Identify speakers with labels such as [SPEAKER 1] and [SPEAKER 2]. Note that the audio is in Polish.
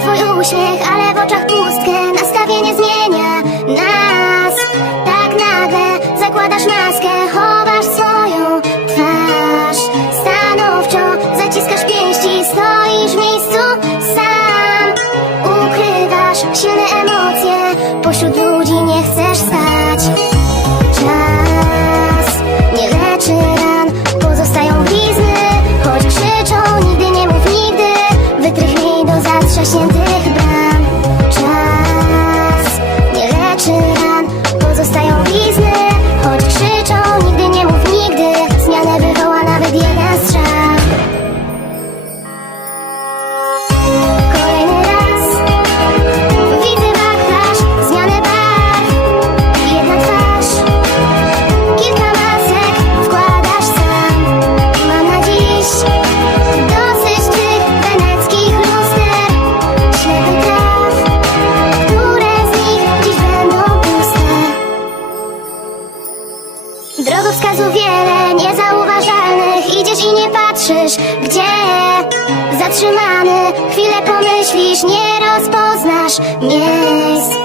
[SPEAKER 1] twój uśmiech, ale w oczach pustkę Nastawienie zmienia nas. Tak nagle zakładasz maskę Chowasz swoją twarz. Stanowczo zaciskasz pięści Stoisz w miejscu sam. Ukrywasz silne emocje Pośród ludzi nie chcesz stać. Drogowskazów wiele, niezauważalnych. Idziesz i nie patrzysz, gdzie? Zatrzymany, chwilę pomyślisz Nie rozpoznasz miejsc.